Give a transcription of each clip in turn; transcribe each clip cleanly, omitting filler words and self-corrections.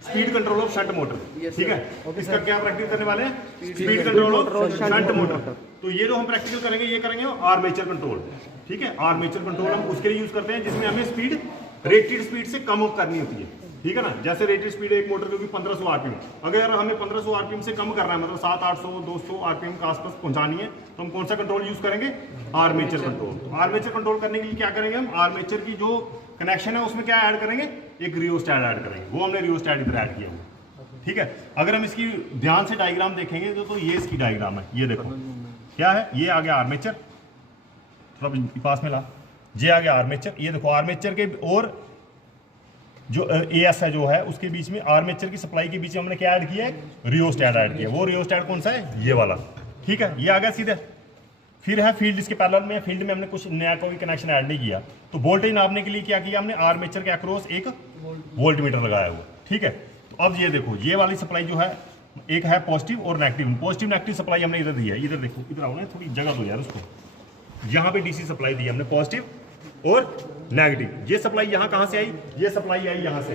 Speed control of shunt motor, ठीक है। इसका क्या प्रैक्टिस करने वाले हैं? Speed control of shunt motor. तो ये जो हम प्रैक्टिकल करेंगे ये करेंगे आर्मेचर कंट्रोल, ठीक है। आर्मेचर कंट्रोल हम उसके लिए यूज करते हैं जिसमें हमें स्पीड रेटेड स्पीड से कम करनी होती है, ठीक है ना। जैसे रेटेड स्पीड एक मोटर की होगी 1500 आरपीएम, अगर हमें 1500 आरपीएम से कम करना है, मतलब 700, 800, 200 आरपीएम के आसपास पहुंचानी है, तो हम कौन सा कंट्रोल यूज करेंगे? Armature control. आर्मेचर कंट्रोल करने के लिए क्या करेंगे हम? आर्मेचर की जो कनेक्शन है उसमें क्या ऐड करेंगे? एक रियोस्टैट ऐड करेंगे। वो हमने रियोस्टैट इधर ऐड किया हुआ, ठीक है। अगर हम इसकी ध्यान से डायग्राम देखेंगे तो ये इसकी डायग्राम है, ये देखो क्या है, ये आ गया आर्मेचर, थोड़ा पास में ला, ये आ गया आर्मेचर। ये देखो आर्मेचर के और जो एएस है जो है उसके बीच में, आर्मेचर की सप्लाई के बीच में हमने क्या ऐड किया है? रियोस्टैट ऐड किया। वो रियोस्टैट कौन सा है? ये वाला, ठीक है। ये आ गया सीधे। फिर है फील्ड, इसके पैरेलल में फील्ड में हमने कुछ नया कोई कनेक्शन ऐड नहीं किया। तो वोल्टेज नापने के लिए क्या किया हमने? आर्मेचर के अक्रॉस एक वोल्ट मीटर लगाया हुआ, ठीक है। तो अब ये देखो ये वाली सप्लाई जो है, एक है पॉजिटिव और नेगेटिव। पॉजिटिव नेगेटिव सप्लाई हमने इधर दी है, इधर देखो, इधर आओ ना, थोड़ी जगह दो यार उसको। यहाँ पे डीसी सप्लाई दी है हमने, पॉजिटिव और नेगेटिव। ये सप्लाई यहाँ कहाँ से आई? ये सप्लाई आई यहाँ से,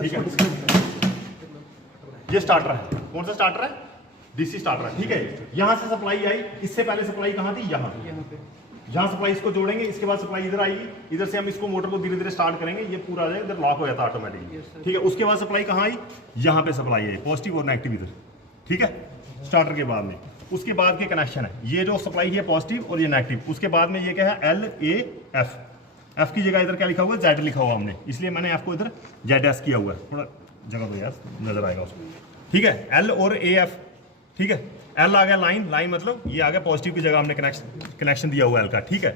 ठीक है। ये स्टार्टर है, कौन सा स्टार्टर है? डीसी स्टार्टर है, ठीक है। यहाँ से सप्लाई आई, इससे पहले सप्लाई कहाँ थी? यहाँ पे। यहाँ सप्लाई इसको जोड़ेंगे, इसके बाद सप्लाई इधर आएगी, इधर से हम इसको मोटर को धीरे धीरे स्टार्ट करेंगे, ये पूरा आ जाएगा, इधर लॉक हो जाता है ऑटोमेटिकली, ठीक है। उसके बाद सप्लाई कहाँ आई? यहाँ पे सप्लाई आई, पॉजिटिव और नेगेटिव इधर, ठीक है। स्टार्टर के बाद में उसके बाद के कनेक्शन है, ये जो सप्लाई है पॉजिटिव और ये नेगेटिव। उसके बाद में ये क्या है? L A F. एफ की जगह इधर क्या लिखा हुआ है? जेड लिखा हुआ हमने, इसलिए मैंने एफ को इधर जेड एस किया हुआ है। थोड़ा जगह दो यार, नजर आएगा उसको, ठीक है। एल और ए एफ, ठीक है। एल आ गया लाइन, लाइन मतलब ये आ गया पॉजिटिव की जगह हमने कनेक्शन दिया हुआ एल का, ठीक है।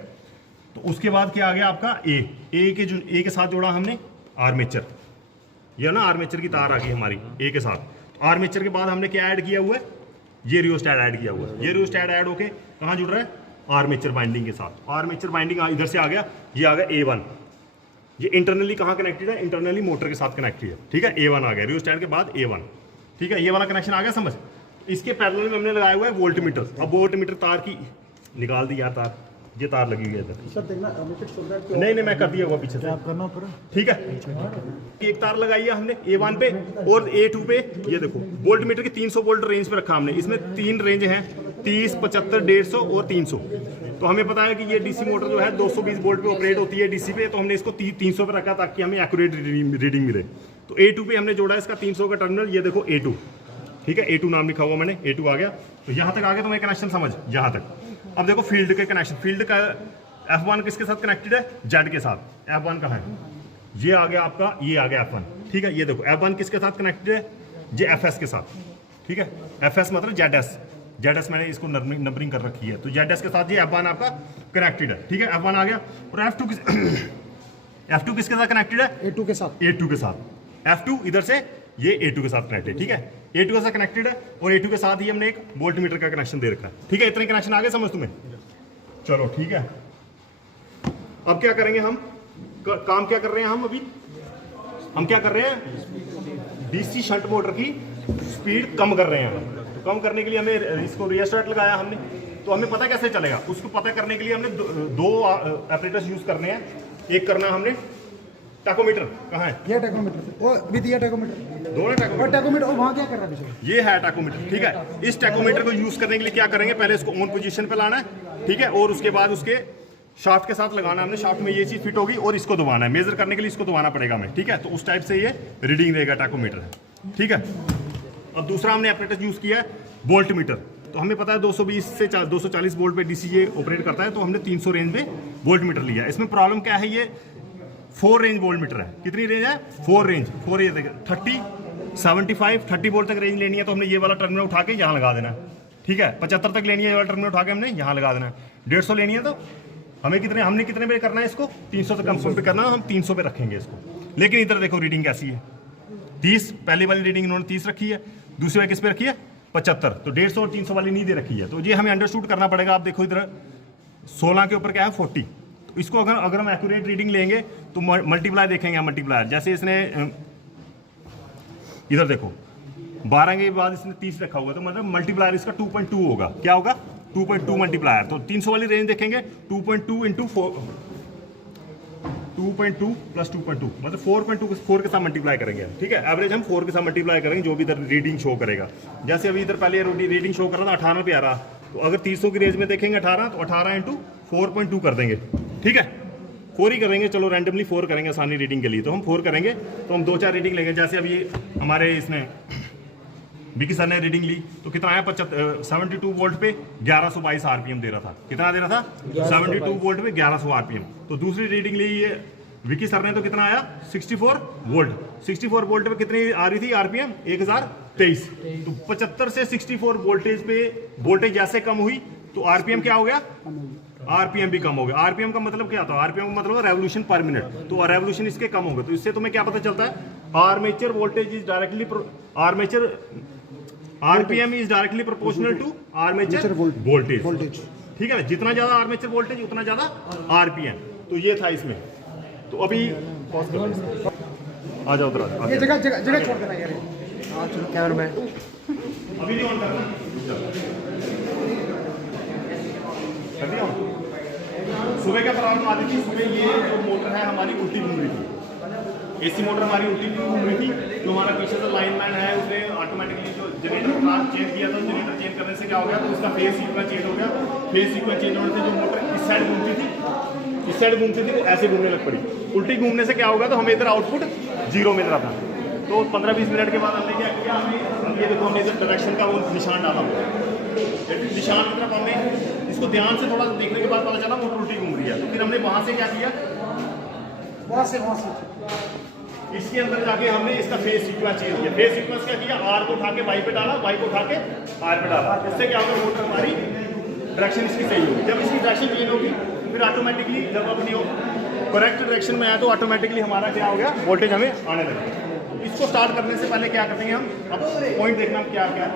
तो उसके बाद क्या आ गया आपका? ए के साथ जोड़ा हमने आर्मेचर, ये ना आर्मेचर की तार आ गई हमारी ए के साथ। आर्मेचर के बाद हमने क्या ऐड किया हुआ है? ये रियोस्टैट ऐड किया हुआ है। ये रियोस्टैट ऐड होके कहाँ जुड़ रहा है? आर्मेचर बाइंडिंग के साथ। आर्मेचर बाइंडिंग इधर से आ गया, ये आ गया A1। ये इंटरनली कहाँ कनेक्टेड है? इंटरनली मोटर के साथ कनेक्टेड है, ठीक है। A1 आ गया, रियोस्टैट के बाद A1, ठीक है। ये वाला कनेक्शन आ गया समझ। इसके पैरेलल में हमने लगाया हुआ है वोल्ट मीटर। अब वोल्ट मीटर तार की निकाल दी यार, तार, ये तार लगी हुई है इधर। नहीं मैं कर दिया हुआ पीछे से, ठीक है। एक तार लगाई है हमने A1 पे और A2 पे। ये देखो वोल्ट मीटर की 300 वोल्ट रेंज पे रखा हमने। इसमें 3 रेंज हैं, 30, 75, 150 और 300। तो हमें पता है कि ये डीसी मोटर जो है 220 वोल्ट पे ऑपरेट होती है डीसी पे, तो हमने इसको 300 पे रखा ताकि हमें एक्यूरेट रीडिंग मिले। तो A2 पे हमने जोड़ा इसका 300 का टर्मिनल, ये देखो A2, ठीक है। A2 नाम लिखा हुआ मैंने, A2 आ गया। तो यहाँ तक आ गया तुम्हें कनेक्शन समझ, यहाँ तक। अब देखो फील्ड के कनेक्शन, फील्ड का F1 किसके साथ कनेक्टेड है? जेड के साथ। F1 कहाँ है? ये आ गया आपका, ये आ गया F1, ठीक है। ये देखो F1 किसके साथ कनेक्टेड है? ये FS के साथ, ठीक है। FS मतलब ZS, ZS मैंने इसको नंबरिंग कर रखी है। तो ZS के साथ ये F1 आपका कनेक्टेड है, ठीक है। F1 आ गया। और F2 किसके साथ कनेक्टेड है? A2 के साथ। A2 के साथ। F2 इधर से ये A2 के साथ कनेक्टेड, ठीक है। A2 के साथ कनेक्टेड है और A2 के साथ ही हमने एक वोल्ट मीटर का कनेक्शन दे रखा है, ठीक है। इतने कनेक्शन आ गए समझ तुम्हें? चलो ठीक है। अब क्या करेंगे हम? काम क्या कर रहे हैं हम अभी? हम क्या कर रहे हैं? डीसी शंट मोटर की स्पीड कम कर रहे हैं। तो कम करने के लिए हमें इसको रियोस्टैट लगाया हमने। तो हमें पता कैसे चलेगा? उसको पता करने के लिए हमने दो ऑपरेटर्स यूज करने हैं। एक करना है हमने टैकोमीटर, कहाँ है? ये टैकोमीटर, वो भी दिया टैकोमीटर, दोनों टैकोमीटर। और वहाँ क्या कर रहा है? ये है टैकोमीटर, ठीक है। इस टैकोमीटर को यूज करने के लिए क्या करेंगे? पहले इसको ऑन पोजीशन पे लाना है, ठीक है। और उसके बाद उसके शाफ्ट के साथ लगाना हमने। शाफ्ट में ये चीज फिट होगी और इसको दबाना है। मेजर करने के लिए इसको दबाना पड़ेगा हमें, ठीक है। तो उस टाइप से ये रीडिंग देगा टैकोमीटर, ठीक है। अब दूसरा हमने ऑपरेटर यूज किया है वोल्ट मीटर। तो हमें पता है 220 से 240 वोल्ट पे डीसी ये ऑपरेट करता है। तो हमने 300 रेंज पे वोल्ट मीटर लिया। इसमें प्रॉब्लम क्या है? ये 4 रेंज वोल्ट मीटर है। कितनी रेंज है? 4 रेंज। 4 ये 30, 75, 30 वोल्ट तक रेंज लेनी है तो हमने ये वाला टर्मिनल उठा के यहाँ लगा देना है, ठीक है। 75 तक लेनी है, ये वाला टर्मिनल उठा के हमने यहाँ लगा देना है। 150 लेनी है तो हमने कितने पे करना है इसको? 300 से कम पे करना है। हम 300 पे रखेंगे इसको। लेकिन इधर देखो रीडिंग कैसी है? 30, पहली वाली रीडिंग इन्होंने 30 रखी है, दूसरी वाली किस पे रखी है? 75। तो 150 और 300 वाली नहीं दे रखी है। तो ये हमें अंडरस्टूड करना पड़ेगा। आप देखो इधर 16 के ऊपर क्या है? 40। तो इसको अगर हम एक्यूरेट रीडिंग लेंगे तो मल्टीप्लाई देखेंगे, मल्टीप्लायर। जैसे इसने इधर देखो 12 के बाद इसने 30 रखा हुआ, तो मतलब मल्टीप्लायर इसका 2.2 होगा। क्या होगा? 2.2 मल्टीप्लायर। तो 300 वाली रेंज देखेंगे 2.2 इंटू 4, 2.2 प्लस 2.2 मतलब 4.2 को 4 के साथ मल्टीप्लाई करेंगे, ठीक है। एवरेज हम 4 के साथ मल्टीप्लाई करेंगे जो भी इधर रीडिंग शो करेगा। जैसे अभी इधर पहले रीडिंग शो कर रहा था 18 पे आ रहा, तो अगर 300 की रेंज में देखेंगे 18, तो 18 इंटू 4.2 कर देंगे, ठीक है। 4 ही करेंगे, चलो रैंडमली 4 करेंगे आसानी रीडिंग के लिए, तो हम 4 करेंगे। तो हम 2-4 रीडिंग लेंगे। जैसे अभी हमारे इसने विकी सर ने रीडिंग ली तो कितना आया 72 वोल्ट पे 1122 आरपीएम दे रहा था। कितना दे रहा था? 72 वोल्ट पे 1100 आरपीएम। तो दूसरी रीडिंग ली ये विकी सर ने, तो कितना आया 64 वोल्ट। 64 वोल्ट पे कितनी आ रही थी आरपीएम? 1023। तो 75 से 64 वोल्टेज पे वोल्टेज जैसे कम हुई तो आरपीएम क्या हो गया? आरपीएम भी कम हो गया। आरपीएम का मतलब क्या था? आरपीएम का मतलब रेवोल्यूशन पर मिनट, तो रेवोल्यूशन इसके कम हो गए। तो इससे तुम्हें क्या पता चलता है? Armature voltage is directly armature RPM is directly proportional to armature voltage, ठीक है ना। जितना ज्यादा आर्मेचर वोल्टेज उतना ज्यादा आरपीएम। तो ये था इसमें। तो अभी पॉज कर, आ जाओ उधर, ये जगह छोड़ देना यार। हां चलो कैमरामैन अभी नहीं ऑन करना, कर दिया। सुबह क्या प्रॉब्लम आ रही थी? सुबह ये जो मोटर है हमारी उल्टी घूम रही थी, एसी मोटर हमारी उल्टी घूम रही थी। जो हमारा पीछे से लाइनमैन है उसने ऑटोमेटिकली जो जनरेटर क्लास चेंज किया था, जनरेटर चेंज करने से क्या हो गया? तो उसका फेज सीक्वेंस चेंज हो गया। फेज सीक्वेंस चेंज होने से जो मोटर इस साइड घूमती थी, इस साइड घूमती थी, वो ऐसे घूमने लग पड़ी। उल्टी घूमने से क्या होगा? तो हमें इधर आउटपुट 0 मिल रहा था। तो 15-20 मिनट के बाद हमने क्या किया? हमने ये देखो, हमने इधर डायरेक्शन का वो निशान डाला हुआ, निशान की तरफ हमने इसको ध्यान से थोड़ा देखने के बाद पता चला मोटर उल्टी घूम रही है। तो फिर हमने वहां से क्या किया? वहां से इसके अंदर जाके हमने इसका फेज सीक्वेंस चेंज किया। फेज सीक्वेंस क्या किया? आर को उठा के वाई पे डाला, वाई को उठा के आर पे डाला। इससे क्या होगा? मोटर हमारी डायरेक्शन इसकी सही होगी। जब इसकी डायरेक्शन चेंज होगी फिर ऑटोमेटिकली जब अपनी करेक्ट डायरेक्शन में आया तो ऑटोमेटिकली हमारा क्या हो गया? वोल्टेज हमें आने लगे। इसको स्टार्ट करने से पहले क्या करेंगे हम? अब पॉइंट देखना हम क्या क्या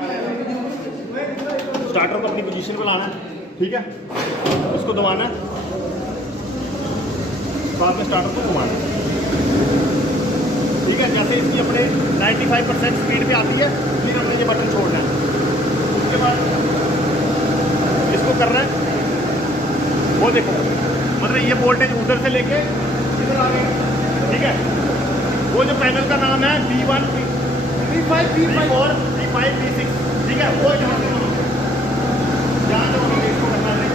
स्टार्टर को अपनी पोजीशन पर लाना है, ठीक है। उसको दबाना है, बाद में स्टार्टर को घुमाना है, ठीक है। जैसे इसकी अपने 95% स्पीड पे आती है फिर हमने ये बटन छोड़ना है। उसके बाद इसको करना है, वो देखो मतलब ये वोल्टेज उधर से लेके इधर आ गए, ठीक है। वो जो पैनल का नाम है B1 B5 B4 B5 B6, ठीक है। वो यहाँ से इसको करना है,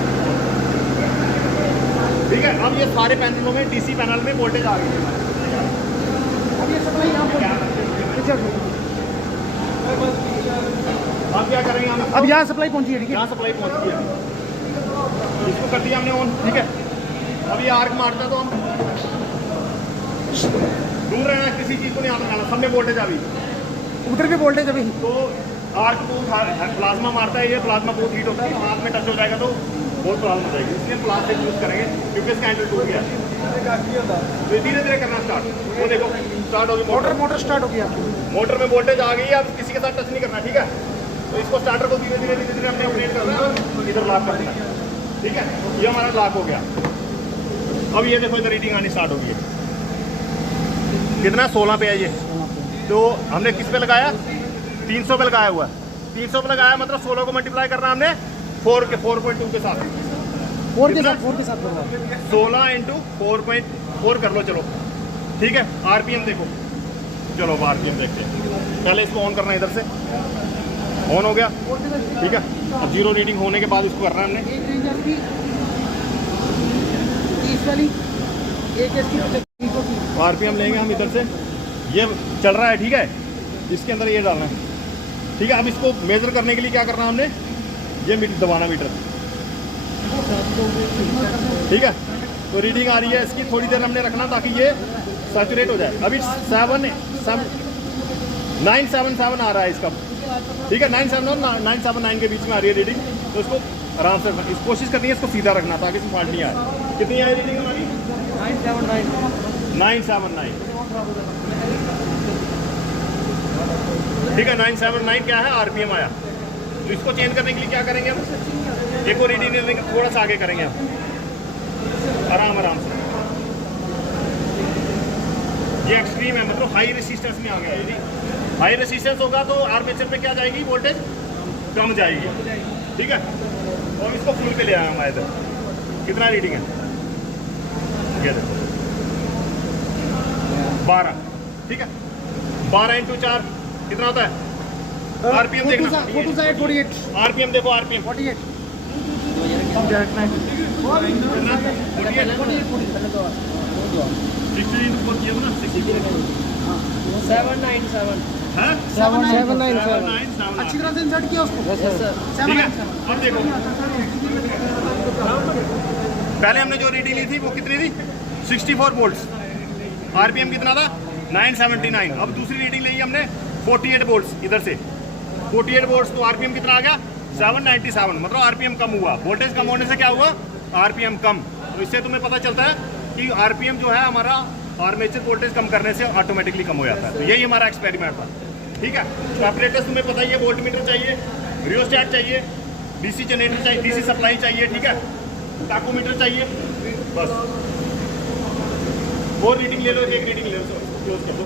ठीक है। अब ये सारे पैनलों में डीसी पैनल में वोल्टेज आ गई है। अब क्या करेंगे हम? अब यहाँ सप्लाई पहुंची है, ठीक है। यहाँ सप्लाई पहुंची है, इसको कर दिया हमने ऑन, ठीक है। अब ये आर्क मारता है तो हम दूर रहना, किसी चीज को नहीं हाथ लगाना, सब में वोल्टेज अभी उधर भी वोल्टेज अभी। तो आर्क को प्लाज्मा मारता है, ये प्लाज्मा बहुत हीट होता है, तो हाथ में टच हो जाएगा तो बहुत प्रॉब्लम हो जाएगी। इसलिए प्लास्टिक यूज करेंगे क्योंकि इसका हैंडल टूट गया। तो धीरे धीरे करना स्टार्ट। वो देखो स्टार्ट हो गई मोटर स्टार्ट हो गया, मोटर में वोल्टेज आ गई है। अब किसी के साथ टच नहीं करना, ठीक है। तो इसको स्टार्टर को धीरे धीरे हमने ऑपरेट करना है, इधर लॉक कर देना, ठीक है। ये हमारा लॉक हो गया। अब ये देखो इधर रीडिंग आनी स्टार्ट हो गई है। कितना? 16 पे है ये। तो हमने किस पे लगाया? 300 पे लगाया हुआ है। 300 पे लगाया मतलब 16 को मल्टीप्लाई करना हमने 4.2 के साथ 4 के साथ 16 इंटू 4.4 कर लो, चलो ठीक है। आरपीएम देखो, चलो अब आरपीएम देखते हैं। पहले इसको ऑन करना है, इधर से ऑन हो गया, ठीक है। अब 0 रीडिंग होने के बाद इसको करना है हमने। आरपीएम लेंगे हम इधर से, ये चल रहा है, ठीक है। इसके अंदर ये डालना है, ठीक है। अब इसको मेजर करने के लिए क्या करना है हमने? ये मीटर दबाना, मीटर, ठीक है। तो रीडिंग आ रही है इसकी, थोड़ी देर हमने रखना ताकि ये सैचुरेट हो जाए। अभी 977 आ रहा है इसका, ठीक है। 977 और 979 के बीच में आ रही है रीडिंग। तो इसको आराम से कोशिश करनी है इसको सीधा रखना ताकि इसमें फॉल्ट नहीं आए। कितनी आई रीडिंग हमारी? 979, ठीक है। 979 क्या है? आरपीएम आया। तो इसको चेंज करने के लिए क्या करेंगे हम? एक और रीडिंग लेंगे, थोड़ा सा आगे करेंगे हम, आराम से। ये एक्सट्रीम है, मतलब हाई रेसिस्टेंस में आ गया। यदि हाई रेसिस्टेंस होगा तो आर्मेचर पे क्या जाएगी? वोल्टेज कम जाएगी, ठीक है। और इसको फुल पे ले आया हमारे इधर। कितना रीडिंग है? ये देखो 12, ठीक है। 12 × 4 कितना होता है? आरपीएम देखना, 48 आरपीएम देखो, आरपीएम 48 अच्छी तरह से इंसर्ट किया उसको। ठीक है। अब देखो, पहले हमने जो रीडिंग ली थी वो कितनी थी? 64 वोल्ट्स। आरपीएम कितना था? 979। अब दूसरी रीडिंग ली हमने 48 वोल्ट्स इधर से, 48 वोल्ट्स, तो आरपीएम कितना आ गया? 797। मतलब आरपीएम कम हुआ। वोल्टेज कम होने से क्या हुआ? आरपीएम कम। तो इससे तुम्हें पता चलता है कि आरपीएम जो है हमारा आर्मेचर वोल्टेज कम करने से ऑटोमेटिकली कम हो जाता है। तो यही हमारा एक्सपेरिमेंट था, ठीक है। तो ऑपरेटर्स तुम्हें पता ही है, वोल्टमीटर चाहिए, रियोस्टैट चाहिए, डीसी जनरेटर चाहिए, डीसी सप्लाई चाहिए, ठीक है, टाकोमीटर चाहिए, बस। और रीडिंग ले लो, एक रीडिंग ले लो, क्लोज कर दो।